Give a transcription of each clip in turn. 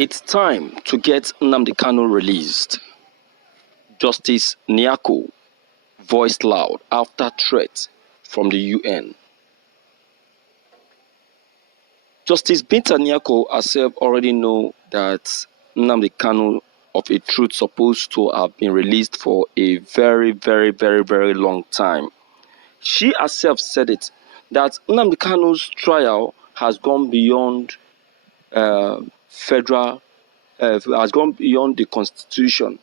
It's time to get Nnamdi Kanu released. Justice Niako voiced loud after threat from the UN. Justice Binta Niako herself already know that Nnamdi Kanu of a truth supposed to have been released for a very long time. She herself said it, that Nnamdi Kanu's trial has gone beyond has gone beyond the constitution.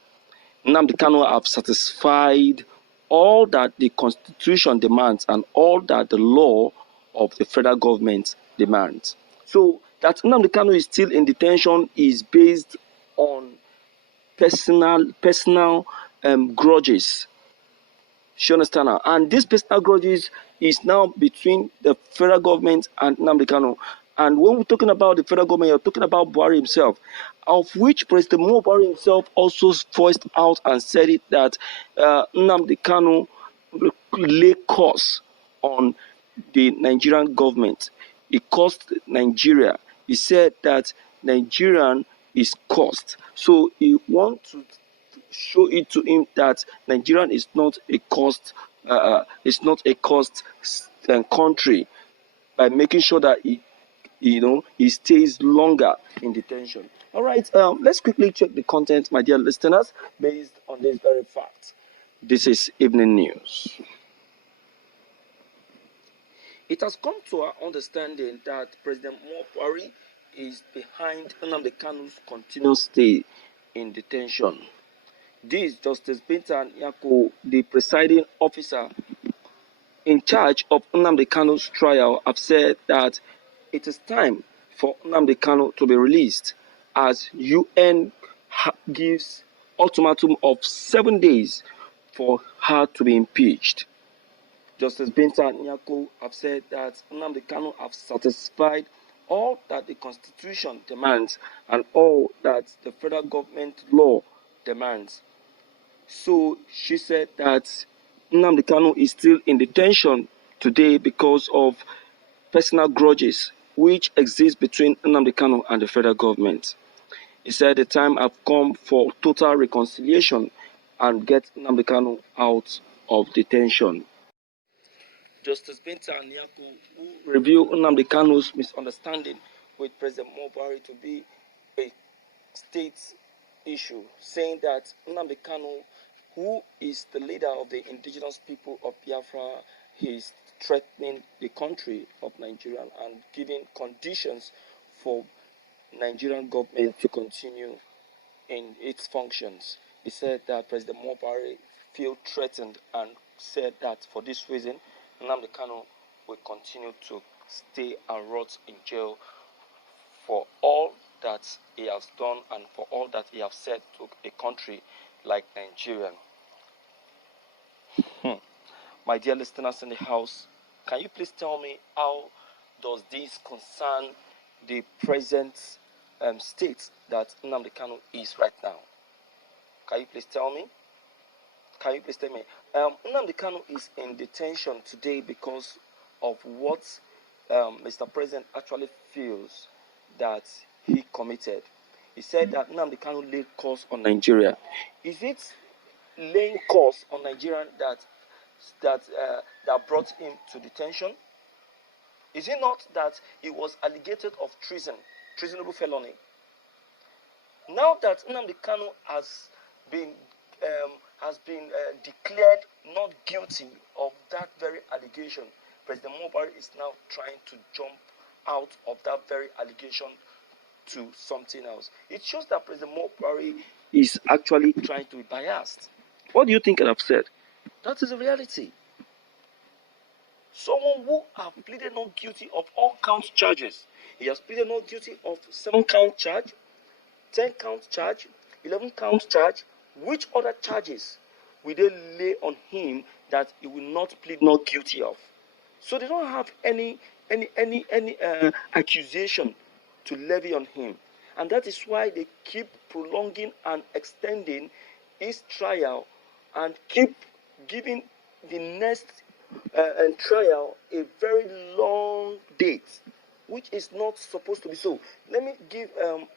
Nnamdi Kanu have satisfied all that the constitution demands and all that the law of the federal government demands. So that Nnamdi Kanu is still in detention is based on personal grudges. You understand now? And these personal grudges is now between the federal government and Nnamdi Kanu. And when we're talking about the federal government, you're talking about Buhari himself, of which President Buhari himself also voiced out and said it that Nnamdi Kanu lay curse on the Nigerian government. He cursed Nigeria. He said that Nigerian is cursed. So he wants to show it to him that Nigerian is not a cursed, country, by making sure that he stays longer in detention. All right, let's quickly check the content, my dear listeners, based on this very fact. This is Evening News. It has come to our understanding that President Buhari is behind Nnamdi Kanu's continuous stay in detention. This Justice Binta Niako, the presiding officer in charge of Nnamdi Kanu's trial, have said that it is time for Nnamdi Kanu to be released, as UN gives ultimatum of 7 days for her to be impeached. Justice Binta Niako have said that Nnamdi Kanu have satisfied all that the Constitution demands and all that the federal government law demands. So she said that Nnamdi Kanu is still in detention today because of personal grudges which exist between Nnamdi Kanu and the federal government. He said the time have come for total reconciliation and get Nnamdi Kanu out of detention. Justice Binta Niako, who reviewed Nnamdi Kanu's misunderstanding with President Buhari to be a state issue, saying that Nnamdi Kanu, who is the leader of the indigenous people of Biafra, is threatening the country of Nigeria and giving conditions for Nigerian government to continue in its functions. He said that President Buhari feel threatened and said that for this reason, Nnamdi Kanu will continue to stay and rot in jail for all that he has done and for all that he has said to a country like Nigeria. My dear listeners in the house, can you please tell me how does this concern the present state that Nnamdi Kanu is right now? Can you please tell me? Nnamdi Kanu is in detention today because of what Mr. President actually feels that he committed. He said that Nnamdi Kanu laid curse on Nigeria. Is it laying curse on Nigeria that brought him to detention? Is it not that he was alleged of treasonable felony? Now that Nnamdi Kanu has been declared not guilty of that very allegation, President Buhari is now trying to jump out of that very allegation to something else. It shows that President Buhari is actually trying to be biased. What do you think I've said? That is the reality. Someone who has pleaded not guilty of all count charges. He has pleaded not guilty of 7-count charge, 10-count charge, 11-count charge. Which other charges will they lay on him that he will not plead not guilty of? So they don't have any accusation to levy on him, and that is why they keep prolonging and extending his trial and keep giving the next trial a very long date. which is not supposed to be so. Let me give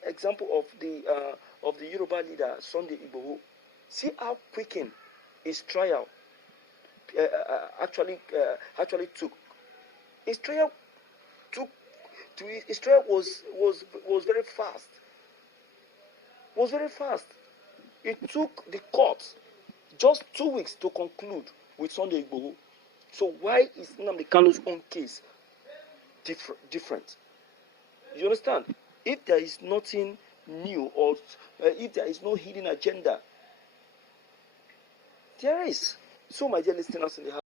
example of the Yoruba leader Sunday Igboho. See how quicken his trial actually took. His trial was very fast. Was very fast. It took the court just 2 weeks to conclude with Sunday Igboho. So why is Nnamdi Kanu's own case different? You understand? If there is nothing new, or if there is no hidden agenda, there is. So, my dear listeners in the house,